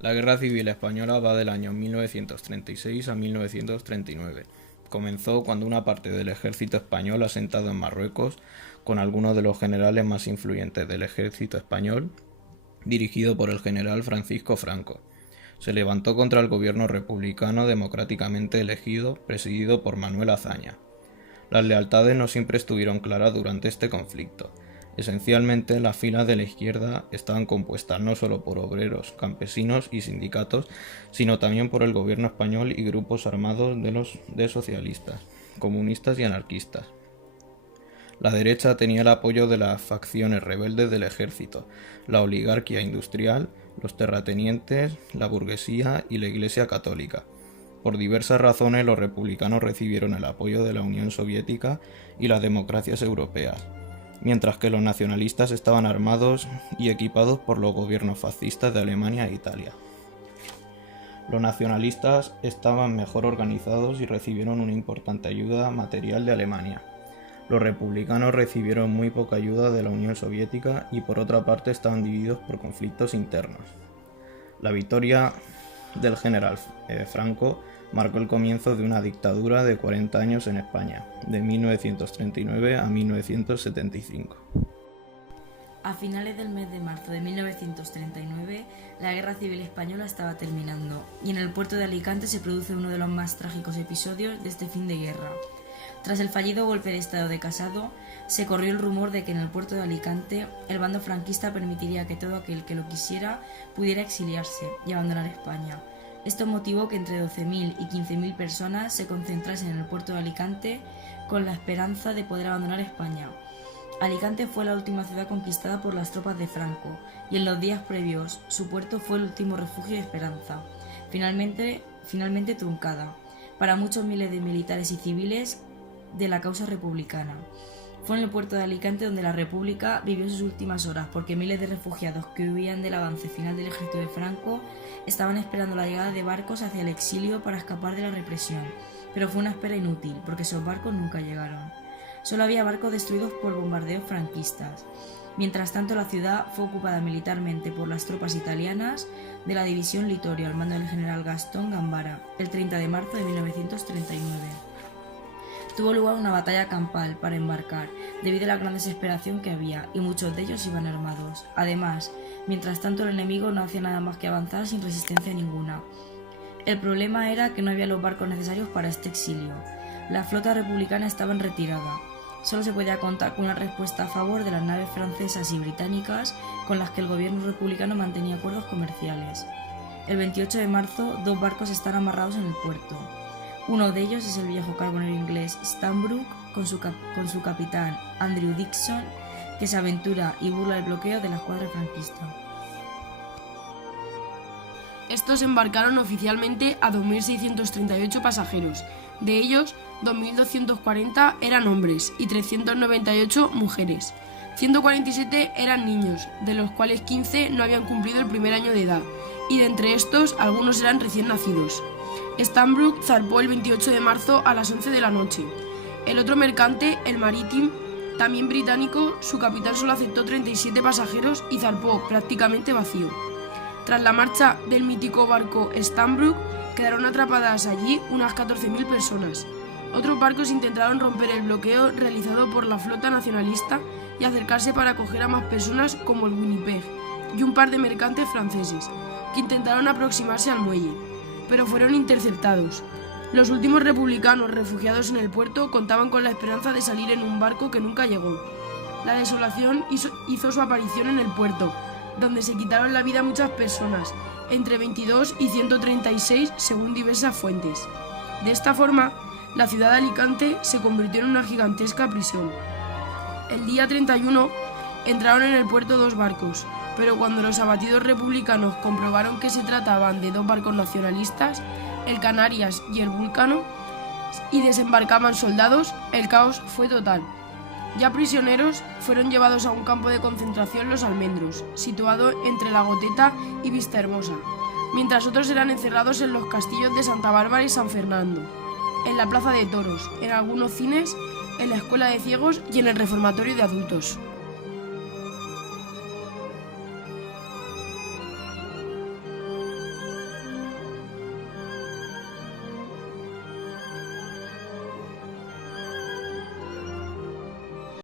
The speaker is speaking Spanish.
La Guerra Civil Española va del año 1936 a 1939. Comenzó cuando una parte del ejército español asentado en Marruecos, con algunos de los generales más influyentes del ejército español, dirigido por el general Francisco Franco, se levantó contra el gobierno republicano democráticamente elegido, presidido por Manuel Azaña. Las lealtades no siempre estuvieron claras durante este conflicto. Esencialmente, las filas de la izquierda estaban compuestas no solo por obreros, campesinos y sindicatos, sino también por el gobierno español y grupos armados de socialistas, comunistas y anarquistas. La derecha tenía el apoyo de las facciones rebeldes del ejército, la oligarquía industrial, los terratenientes, la burguesía y la Iglesia católica. Por diversas razones, los republicanos recibieron el apoyo de la Unión Soviética y las democracias europeas, mientras que los nacionalistas estaban armados y equipados por los gobiernos fascistas de Alemania e Italia. Los nacionalistas estaban mejor organizados y recibieron una importante ayuda material de Alemania. Los republicanos recibieron muy poca ayuda de la Unión Soviética y por otra parte estaban divididos por conflictos internos. La victoria del general Franco marcó el comienzo de una dictadura de 40 años en España, de 1939 a 1975. A finales del mes de marzo de 1939, la Guerra Civil Española estaba terminando, y en el puerto de Alicante se produce uno de los más trágicos episodios de este fin de guerra. Tras el fallido golpe de estado de Casado, se corrió el rumor de que en el puerto de Alicante el bando franquista permitiría que todo aquel que lo quisiera pudiera exiliarse y abandonar España. Esto motivó que entre 12.000 y 15.000 personas se concentrasen en el puerto de Alicante con la esperanza de poder abandonar España. Alicante fue la última ciudad conquistada por las tropas de Franco y en los días previos su puerto fue el último refugio de esperanza, finalmente truncada, para muchos miles de militares y civiles de la causa republicana. Fue en el puerto de Alicante donde la República vivió sus últimas horas, porque miles de refugiados que huían del avance final del ejército de Franco estaban esperando la llegada de barcos hacia el exilio para escapar de la represión, pero fue una espera inútil, porque esos barcos nunca llegaron. Solo había barcos destruidos por bombardeos franquistas. Mientras tanto, la ciudad fue ocupada militarmente por las tropas italianas de la división Littorio al mando del general Gastón Gambara, el 30 de marzo de 1939. Tuvo lugar una batalla campal para embarcar, debido a la gran desesperación que había, y muchos de ellos iban armados. Además, mientras tanto el enemigo no hacía nada más que avanzar sin resistencia ninguna. El problema era que no había los barcos necesarios para este exilio. La flota republicana estaba en retirada. Solo se podía contar con una respuesta a favor de las naves francesas y británicas con las que el gobierno republicano mantenía acuerdos comerciales. El 28 de marzo, 2 barcos están amarrados en el puerto. Uno de ellos es el viejo carbonero inglés Stanbrook con su capitán Andrew Dixon, que se aventura y burla el bloqueo de la escuadra franquista. Estos embarcaron oficialmente a 2.638 pasajeros. De ellos, 2.240 eran hombres y 398 mujeres. 147 eran niños, de los cuales 15 no habían cumplido el primer año de edad, y de entre estos algunos eran recién nacidos. Stanbrook zarpó el 28 de marzo a las 11 de la noche. El otro mercante, el Maritime, también británico, su capitán solo aceptó 37 pasajeros y zarpó prácticamente vacío. Tras la marcha del mítico barco Stanbrook, quedaron atrapadas allí unas 14.000 personas. Otros barcos intentaron romper el bloqueo realizado por la flota nacionalista y acercarse para acoger a más personas, como el Winnipeg y un par de mercantes franceses, que intentaron aproximarse al muelle, pero fueron interceptados. Los últimos republicanos refugiados en el puerto contaban con la esperanza de salir en un barco que nunca llegó. La desolación hizo su aparición en el puerto, donde se quitaron la vida muchas personas, entre 22 y 136 según diversas fuentes. De esta forma, la ciudad de Alicante se convirtió en una gigantesca prisión. El día 31 entraron en el puerto 2 barcos, pero cuando los abatidos republicanos comprobaron que se trataban de 2 barcos nacionalistas, el Canarias y el Vulcano, y desembarcaban soldados, el caos fue total. Ya prisioneros, fueron llevados a un campo de concentración Los Almendros, situado entre La Goteta y Vistahermosa, mientras otros eran encerrados en los castillos de Santa Bárbara y San Fernando, en la Plaza de Toros, en algunos cines, en la Escuela de Ciegos y en el Reformatorio de Adultos.